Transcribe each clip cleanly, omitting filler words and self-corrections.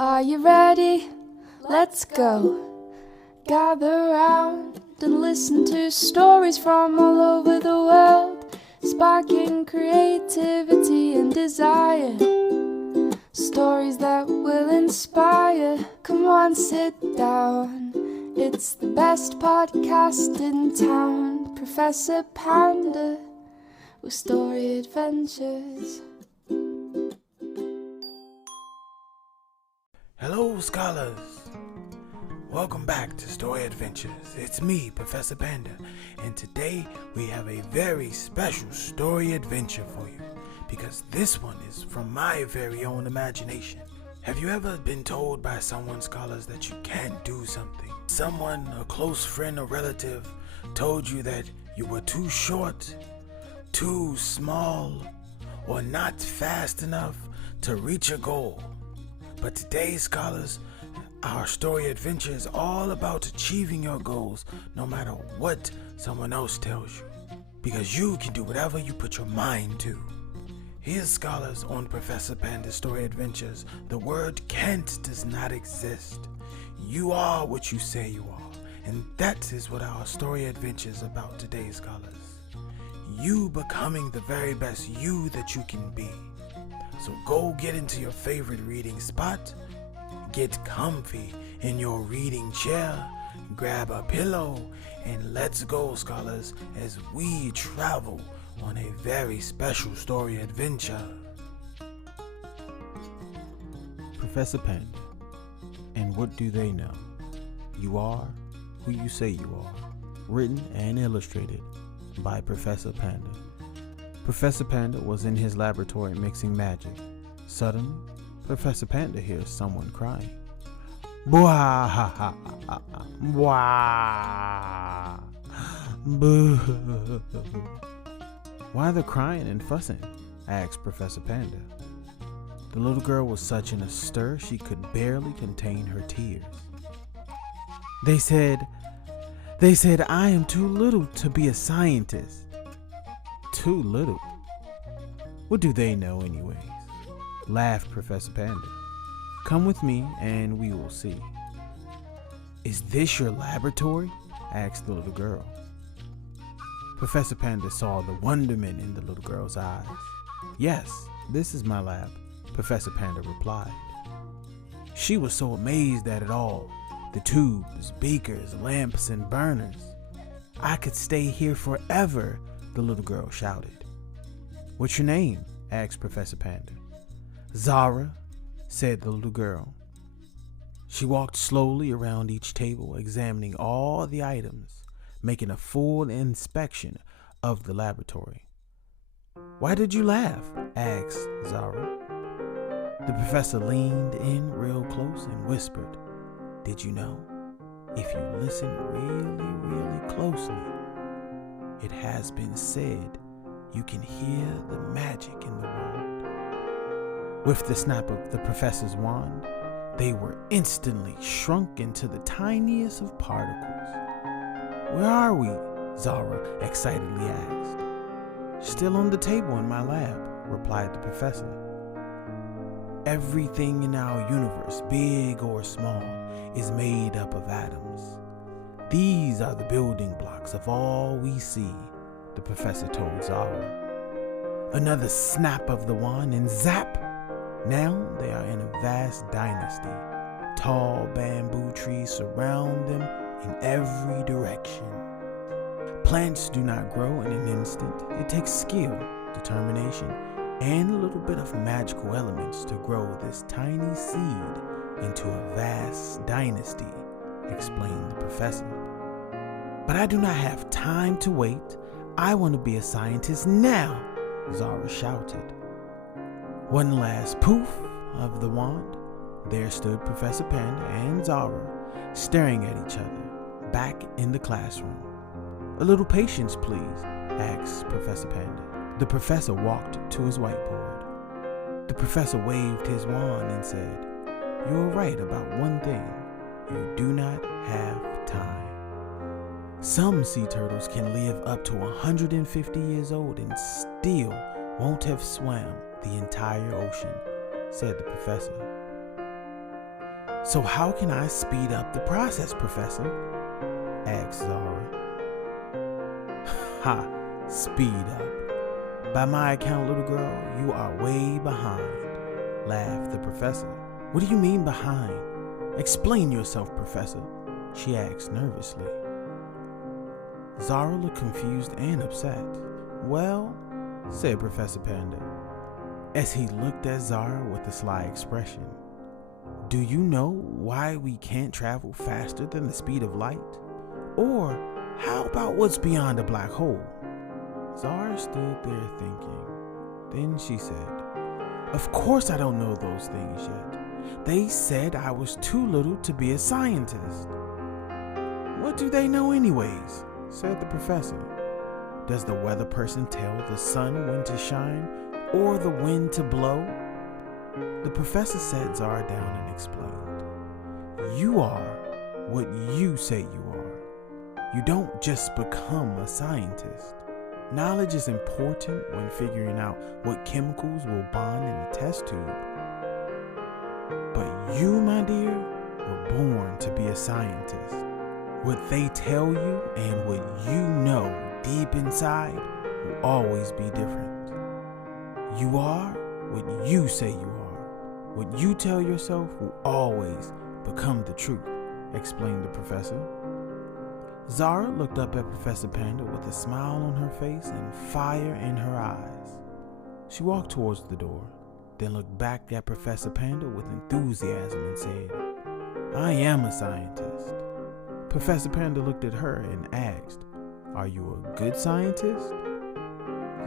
Are you ready? Let's go. Gather round and listen to stories from all over the world, sparking creativity and desire. Stories that will inspire. Come on, sit down. It's the best podcast in town. Professor Panda with story adventures. Hello, scholars. Welcome back to Story Adventures. It's me, Professor Panda, and today we have a very special story adventure for you because this one is from my very own imagination. Have you ever been told by someone, scholars, that you can't do something? Someone, a close friend or relative, told you that you were too short, too small, or not fast enough to reach a goal. But today, scholars, our story adventure is all about achieving your goals no matter what someone else tells you. Because you can do whatever you put your mind to. Here, scholars, on Professor Panda's Story Adventures, the word can't does not exist. You are what you say you are. And that is what our story adventure is about today, scholars. You becoming the very best you that you can be. So go get into your favorite reading spot, get comfy in your reading chair, grab a pillow, and let's go, scholars, as we travel on a very special story adventure. Professor Panda, and what do they know? You are who you say you are. Written and illustrated by Professor Panda. Professor Panda was in his laboratory mixing magic. Suddenly, Professor Panda hears someone crying. Bwah ha ha ha ha. Bwah. Boo. Why are they crying and fussing? Asked Professor Panda. The little girl was such in a stir she could barely contain her tears. They said I am too little to be a scientist. Too little? What do they know anyways? Laughed Professor Panda. Come with me and we will see. Is this your laboratory? Asked the little girl. Professor Panda saw the wonderment in the little girl's eyes. Yes, this is my lab, Professor Panda replied. She was so amazed at it all. The tubes, beakers, lamps, and burners. I could stay here forever, the little girl shouted. What's your name? Asked Professor Panda. Zara, said the little girl. She walked slowly around each table, examining all the items, making a full inspection of the laboratory. Why did you laugh? Asked Zara. The professor leaned in real close and whispered, Did you know? If you listen really, really closely, it has been said you can hear the magic in the world. With the snap of the professor's wand, they were instantly shrunk into the tiniest of particles. Where are we? Zara excitedly asked. Still on the table in my lab, replied the professor. Everything in our universe, big or small, is made up of atoms. These are the building blocks of all we see, the professor told Zara. Another snap of the wand and zap! Now they are in a vast dynasty. Tall bamboo trees surround them in every direction. Plants do not grow in an instant. It takes skill, determination, and a little bit of magical elements to grow this tiny seed into a vast dynasty, explained the professor. But I do not have time to wait. I want to be a scientist now, Zara shouted. One last poof of the wand. There stood Professor Panda and Zara, staring at each other, back in the classroom. A little patience, please, asked Professor Panda. The professor walked to his whiteboard. The professor waved his wand and said, You're right about one thing. You do not have time. Some sea turtles can live up to 150 years old and still won't have swam the entire ocean, said the professor. So how can I speed up the process, Professor? Asked Zara. Ha, speed up. By my account, little girl, you are way behind, laughed the professor. What do you mean behind? Explain yourself, Professor, she asked nervously. Zara looked confused and upset. Well, said Professor Panda, as he looked at Zara with a sly expression, do you know why we can't travel faster than the speed of light? Or how about what's beyond a black hole? Zara stood there thinking. Then she said, of course I don't know those things yet. They said I was too little to be a scientist. What do they know anyways? Said the professor. Does the weather person tell the sun when to shine or the wind to blow? The professor sat Zara down and explained. You are what you say you are. You don't just become a scientist. Knowledge is important when figuring out what chemicals will bond in a test tube. But you, my dear, were born to be a scientist. What they tell you and what you know deep inside will always be different. You are what you say you are. What you tell yourself will always become the truth, explained the professor. Zara looked up at Professor Panda with a smile on her face and fire in her eyes. She walked towards the door, then looked back at Professor Panda with enthusiasm and said, I am a scientist. Professor Panda looked at her and asked, are you a good scientist?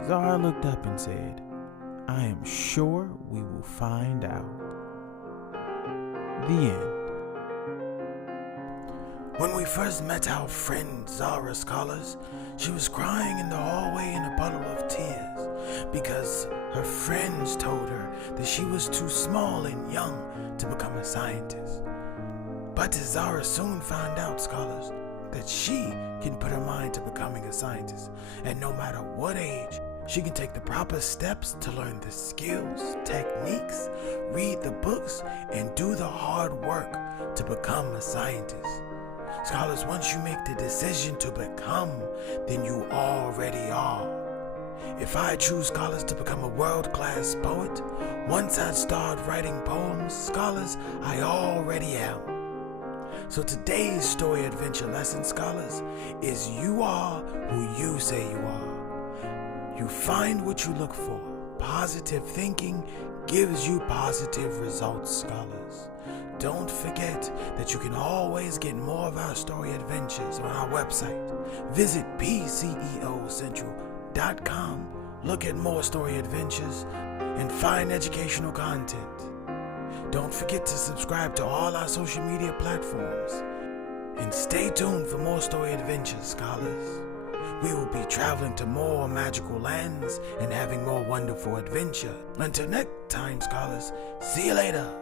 Zara looked up and said, I am sure we will find out. The end. When we first met our friend Zara, scholars, she was crying in the hallway in a puddle of tears because her friends told her that she was too small and young to become a scientist. But Zara soon found out, scholars, that she can put her mind to becoming a scientist, and no matter what age, she can take the proper steps to learn the skills, techniques, read the books, and do the hard work to become a scientist. Scholars, once you make the decision to become, then you already are. If I choose, scholars, to become a world-class poet, once I start writing poems, scholars, I already am. So today's story adventure lesson, scholars, is you are who you say you are. You find what you look for. Positive thinking gives you positive results, scholars. Don't forget that you can always get more of our story adventures on our website. Visit pceocentral.com, look at more story adventures, and find educational content. Don't forget to subscribe to all our social media platforms. And stay tuned for more story adventures, scholars. We will be traveling to more magical lands and having more wonderful adventure. Until next time, scholars, see you later.